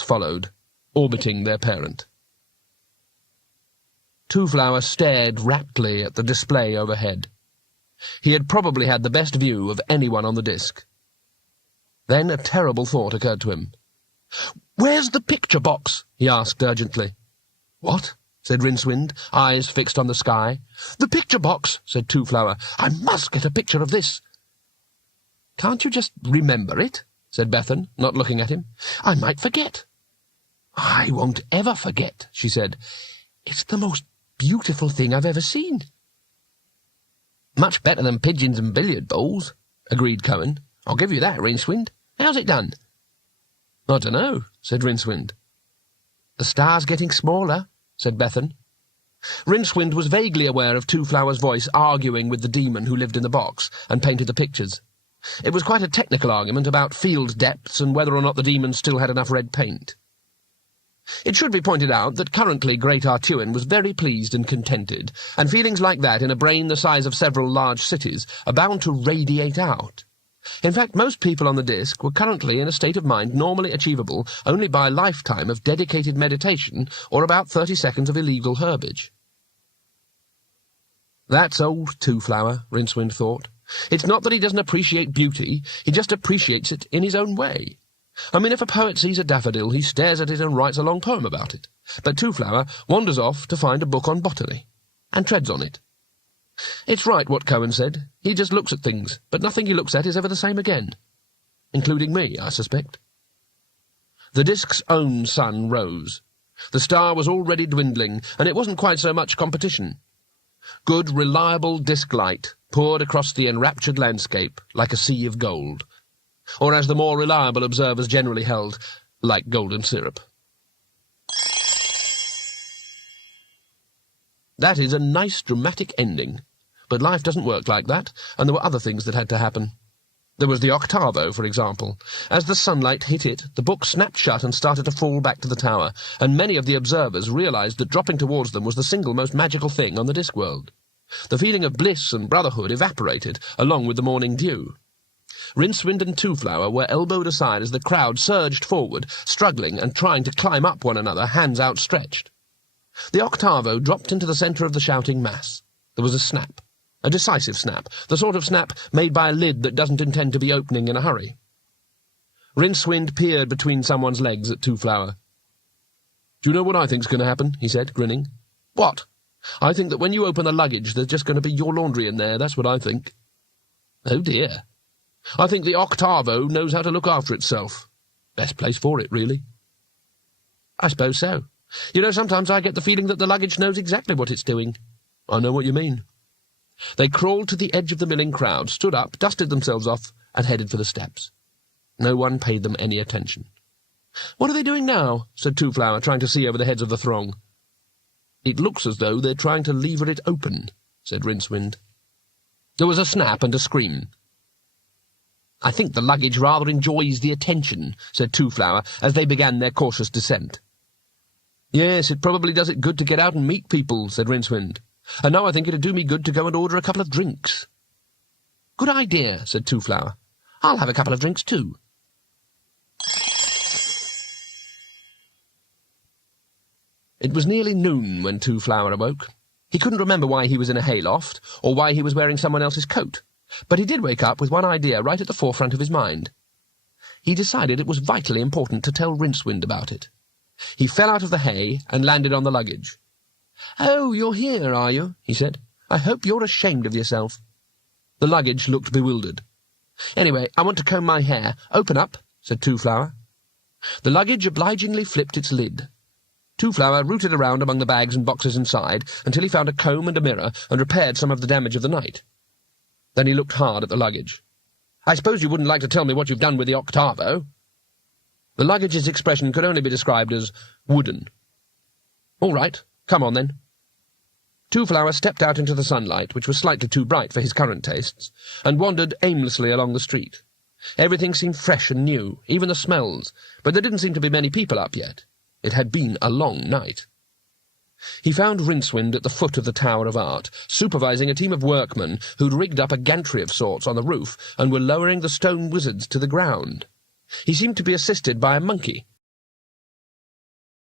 followed, orbiting their parent. Two-Flower stared raptly at the display overhead. He had probably had the best view of anyone on the disk. Then a terrible thought occurred to him. "Where's the picture box?" he asked urgently. "What?" said Rincewind, eyes fixed on the sky. "The picture box," said Two-Flower. "I must get a picture of this." "Can't you just remember it?" said Bethan, not looking at him. "I might forget." "I won't ever forget," she said. "It's the most beautiful thing I've ever seen." "Much better than pigeons and billiard balls," agreed Cohen. "I'll give you that, Rincewind. How's it done?" "I don't know," said Rincewind. "The star's getting smaller," said Bethan. Rincewind was vaguely aware of Two-Flower's voice arguing with the demon who lived in the box and painted the pictures. It was quite a technical argument about field depths and whether or not the demon still had enough red paint. It should be pointed out that currently Great Artuin was very pleased and contented, and feelings like that in a brain the size of several large cities are bound to radiate out. In fact, most people on the disk were currently in a state of mind normally achievable only by a lifetime of dedicated meditation or about 30 seconds of illegal herbage. "That's old Two-Flower," Rincewind thought. "It's not that he doesn't appreciate beauty, he just appreciates it in his own way. I mean, if a poet sees a daffodil, he stares at it and writes a long poem about it. But Two-Flower wanders off to find a book on botany, and treads on it. It's right what Cohen said. He just looks at things, but nothing he looks at is ever the same again. Including me, I suspect." The disk's own sun rose. The star was already dwindling, and it wasn't quite so much competition. Good, reliable disk light poured across the enraptured landscape like a sea of gold, or as the more reliable observers generally held, like golden syrup. That is a nice dramatic ending, but life doesn't work like that, and there were other things that had to happen. There was the octavo, for example. As the sunlight hit it, the book snapped shut and started to fall back to the tower, and many of the observers realized that dropping towards them was the single most magical thing on the disk world. The feeling of bliss and brotherhood evaporated, along with the morning dew. Rincewind and Two-Flower were elbowed aside as the crowd surged forward, struggling and trying to climb up one another, hands outstretched. The octavo dropped into the centre of the shouting mass. There was a snap, a decisive snap, the sort of snap made by a lid that doesn't intend to be opening in a hurry. Rincewind peered between someone's legs at Two-Flower. "Do you know what I think's going to happen?" he said, grinning. "What?" "I think that when you open the luggage, there's just going to be your laundry in there, that's what I think." "Oh dear." "I think the octavo knows how to look after itself. Best place for it, really." "I suppose so. You know, sometimes I get the feeling that the luggage knows exactly what it's doing." "I know what you mean." They crawled to the edge of the milling crowd, stood up, dusted themselves off, and headed for the steps. No one paid them any attention. "What are they doing now?" said Two-Flower, trying to see over the heads of the throng. "It looks as though they're trying to lever it open," said Rincewind. There was a snap and a scream. "I think the luggage rather enjoys the attention," said Two-Flower, as they began their cautious descent. "Yes, it probably does it good to get out and meet people," said Rincewind. "And now I think it'd do me good to go and order a couple of drinks." "Good idea," said Two-Flower. "I'll have a couple of drinks too." It was nearly noon when Two-Flower awoke. He couldn't remember why he was in a hayloft, or why he was wearing someone else's coat, but he did wake up with one idea right at the forefront of his mind. He decided it was vitally important to tell Rincewind about it. He fell out of the hay and landed on the luggage. "Oh, you're here, are you?" he said. "I hope you're ashamed of yourself." The luggage looked bewildered. "Anyway, I want to comb my hair. Open up," said Two-Flower. The luggage obligingly flipped its lid. Two-Flower rooted around among the bags and boxes inside until he found a comb and a mirror and repaired some of the damage of the night. Then he looked hard at the luggage. "I suppose you wouldn't like to tell me what you've done with the octavo?" The luggage's expression could only be described as wooden. "All right, come on then." Two-Flower stepped out into the sunlight, which was slightly too bright for his current tastes, and wandered aimlessly along the street. Everything seemed fresh and new, even the smells, but there didn't seem to be many people up yet. It had been a long night. He found Rincewind at the foot of the Tower of Art, supervising a team of workmen who'd rigged up a gantry of sorts on the roof and were lowering the stone wizards to the ground. He seemed to be assisted by a monkey,